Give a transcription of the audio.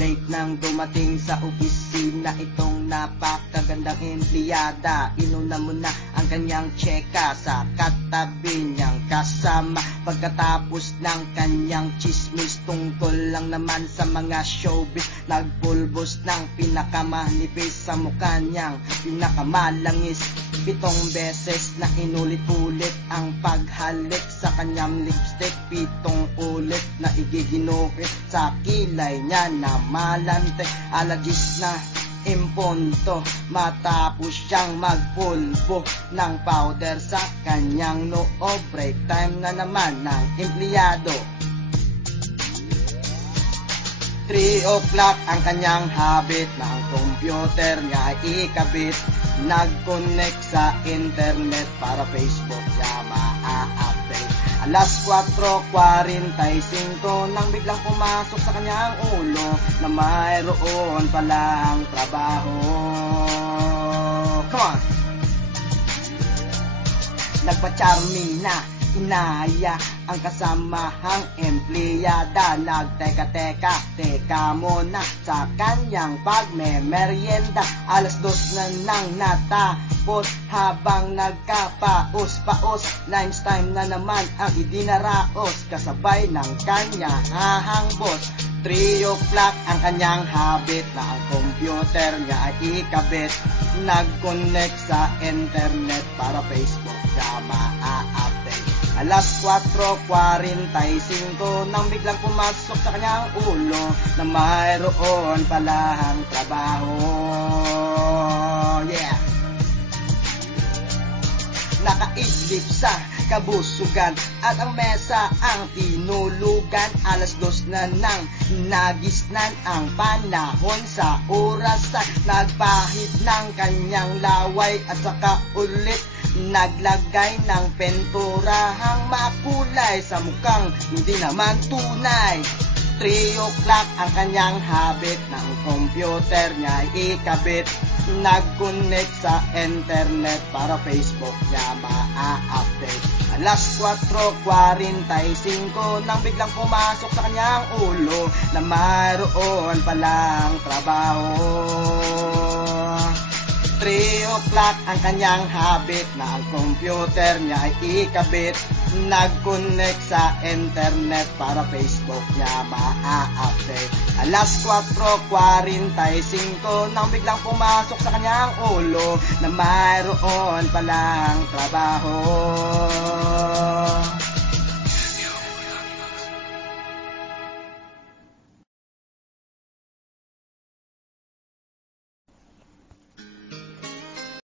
Late nang dumating sa opisina itong napakagandang empleyada. Inuna mo na ang kanyang tseka sa katabi niyang kasama. Pagkatapos ng kanyang chismis tungkol lang naman sa mga showbiz, nagpulbos ng pinakamanipis sa mukha niyang pinakamalangis. 7 beses na inulit-ulit ang paghalik sa kanyang lipstick. 7 ulit na igiginuhit sa kilay niya na malante. Alagis na impunto matapos siyang magpulbo ng powder sa kanyang noo. Break time na naman ng empleyado. 3 o'clock ang kanyang habit ng computer niya ikabit. Nag-connect sa internet para Facebook siya ma-update. Alas 4:45 nang biglang pumasok sa kanyang ulo na mayroon palang trabaho. Come on! Nagpa-charming na inaya ang kasamahang empleyada. Teka muna sa kanyang pagme-merienda. Alas 2 na nang natapos habang nagkapaos-paos. Lunch time na naman ang idinaraos kasabay ng kanya hahang boss. 3 o'clock ang kanyang habit na ang computer niya ay ikabit. Nag-connect sa internet para Facebook siya ma-update. Alas 4:45 nang biglang pumasok sa kanyang ulo na mayroon palang trabaho. Yeah! Nakaidlip sa kabusugan at ang mesa ang tinulugan. Alas 2 na nang nagisnan ang panahon sa orasan. Nagpahid ng kanyang laway at saka ulit naglagay ng penturahang makulay sa mukhang hindi naman tunay. 3 o'clock ang kanyang habit ng computer niya ikabit. Nag-connect sa internet para Facebook niya ma-update. Alas 4:45 nang biglang pumasok sa kanyang ulo na mayroon palang trabaho. 3 o'clock ang kanyang habit na ang computer niya ay ikabit. Nag-connect sa internet para Facebook niya ma-update. Alas 4:45 nang biglang pumasok sa kanyang ulo na mayroon palang trabaho.